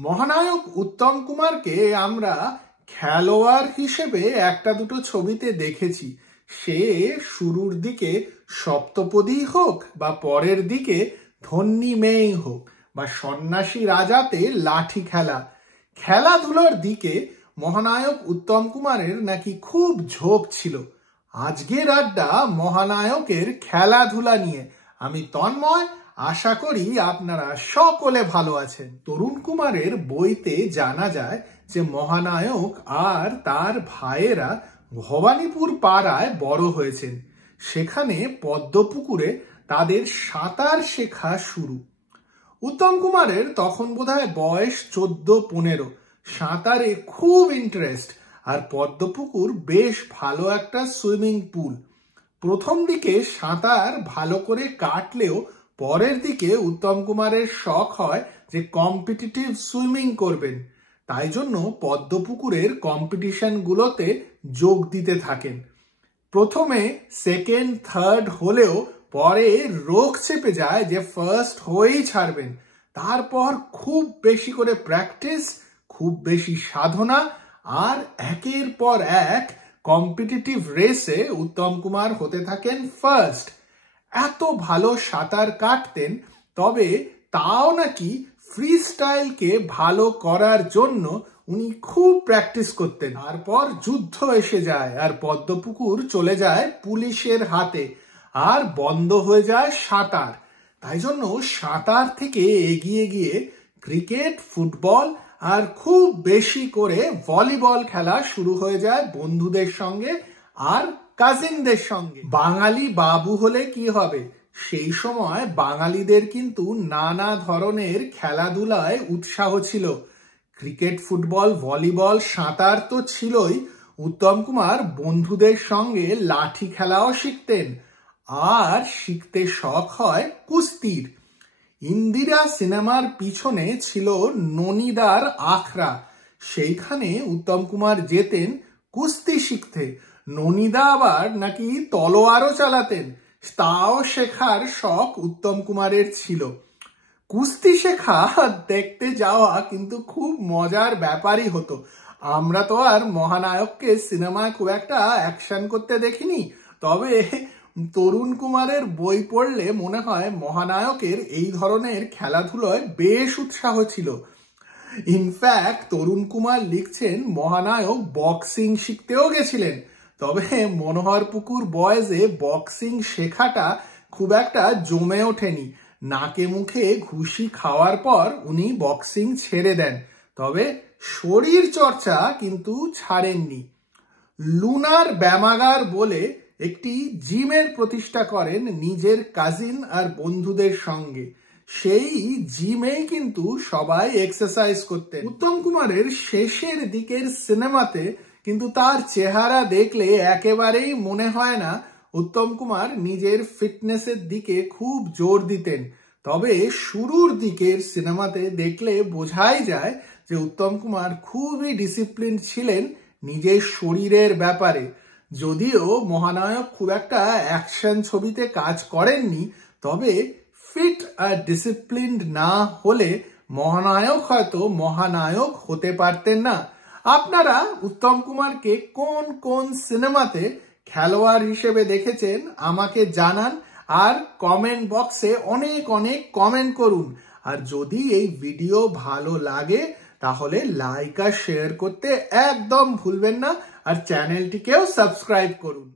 মহানায়ক উত্তম কুমারকে আমরা খেলোয়াড় হিসেবে একটা দুটো ছবিতে দেখেছি। সে শুরুর দিকে সপ্তপদী হোক বা পরের দিকে ধন্যী মেয়ে হোক বা সন্ন্যাসী রাজাতে লাঠি খেলাধুলার দিকে মহানায়ক উত্তম কুমারের নাকি খুব ঝোঁক ছিল। আজকের আড্ডা মহানায়কের খেলাধুলা নিয়ে। আমি তন্ময়, আশা করি আপনারা সকলে ভালো আছেন। তরুণ কুমারের বইতে জানা যায় যে মহানায়ক আর তার ভাইয়েরা ভবানীপুর পাড়ায় বড় হয়েছেন। সেখানে পদ্মপুকুরে তাদের সাঁতার শেখা শুরু। উত্তম কুমারের তখন বোধহয় বয়স 14-15। সাঁতারে খুব ইন্টারেস্ট, আর পদ্মপুকুর বেশ ভালো একটা সুইমিং পুল। প্রথম দিকে সাঁতার ভালো করে কাটলেও পরের দিকে উত্তম কুমারের শখ হয় যে কম্পিটিটিভ সুইমিং করবেন। তাই জন্য পদ্মপুকুরের কম্পিটিশনগুলোতে যোগ দিতে থাকেন। প্রথমে সেকেন্ড থার্ড হলেও পরে রোগ চেপে যায় যে ফার্স্ট হয়েই ছাড়বেন। তারপর খুব বেশি করে প্র্যাকটিস, খুব বেশি সাধনা, আর একের পর এক কম্পিটিটিভ রেসে উত্তম কুমার হতে থাকেন ফার্স্ট। এত ভালো সাঁতার কাটতেন, তবে তাও নাকি ফ্রি স্টাইলকে ভালো করার জন্য উনি খুব প্র্যাকটিস করতেন। তারপর যুদ্ধ এসে যায় আর পদ্মপুকুর চলে যায় পুলিশের হাতে, আর বন্ধ হয়ে যায় সাঁতার। তাই জন্য সাঁতার থেকে এগিয়ে গিয়ে ক্রিকেট, ফুটবল আর খুব বেশি করে ভলিবল খেলা শুরু হয়ে যায় বন্ধুদের সঙ্গে আর কাজিনদের সঙ্গে। বাঙালি বাবু হলে কি হবে, সেই সময় বাঙালিদের কিন্তু নানা ধরনের খেলাধুলায় উৎসাহ ছিল। ক্রিকেট, ফুটবল, ভলিবল, সাঁতার তো ছিলই, উত্তম কুমার বন্ধুদের সঙ্গে লাঠি খেলাও শিখতেন। আর শিখতে শখ হয় কুস্তির। ইন্দিরা সিনেমার পিছনে ছিল ননীদার আখড়া। সেইখানে উত্তম কুমার যেতেন কুস্তি শিখতে। ননীদা আবার নাকি তলোয়ারও চালাতেন, তাও শেখার শখ উত্তম কুমারের ছিল। কুস্তি শেখা দেখতে যাওয়া কিন্তু খুব মজার ব্যাপারই হতো। আমরা তো আর মহানায়ককে সিনেমায় খুব একটা অ্যাকশন করতে দেখিনি, তবে তরুণ কুমারের বই পড়লে মনে হয় মহানায়কের এই ধরনের খেলাধুলায় বেশ উৎসাহ ছিল। ইনফ্যাক্ট তরুণ কুমার লিখছেন মহানায়ক বক্সিং শিখতেও গেছিলেন, তবে মনোহরপুকুর বয়েজে বক্সিং শেখাটা খুব একটা জমে ওঠেনি। নাকে মুখে ঘুষি খাওয়ার পর উনি বক্সিং ছেড়ে দেন, তবে শরীর চর্চা কিন্তু ছাড়েননি। লুনার ব্যায়ামাগার বলে একটি জিমের প্রতিষ্ঠা করেন নিজের কাজিন আর বন্ধুদের সঙ্গে। সেই জিমেই কিন্তু সবাই এক্সারসাইজ করতেন। উত্তম কুমারের শেষের দিকের সিনেমাতে কিন্তু তার চেহারা দেখলে একেবারেই মনে হয় না উত্তম কুমার নিজের ফিটনেসের দিকে খুব জোর দিতেন। তবে শুরুর দিকের সিনেমাতে দেখলে বোঝাই যায় যে উত্তম কুমার খুবই ডিসিপ্লিন ছিলেন নিজের শরীরের ব্যাপারে। যদিও মহানায়ক খুব একটা অ্যাকশন ছবিতে কাজ করেননি, তবে ফিট আর ডিসিপ্লিনড না হলে মহানায়ক হয়তো মহানায়ক হতে পারতেন না। আপনারা উত্তম কুমারকে কোন কোন সিনেমাতে খেলোয়াড় হিসেবে দেখেছেন আমাকে জানান, আর কমেন্ট বক্সে অনেক অনেক কমেন্ট করুন। আর যদি এই ভিডিও ভালো লাগে তাহলে লাইক আর শেয়ার করতে একদম ভুলবেন না, আর চ্যানেলটিকেও সাবস্ক্রাইব করুন।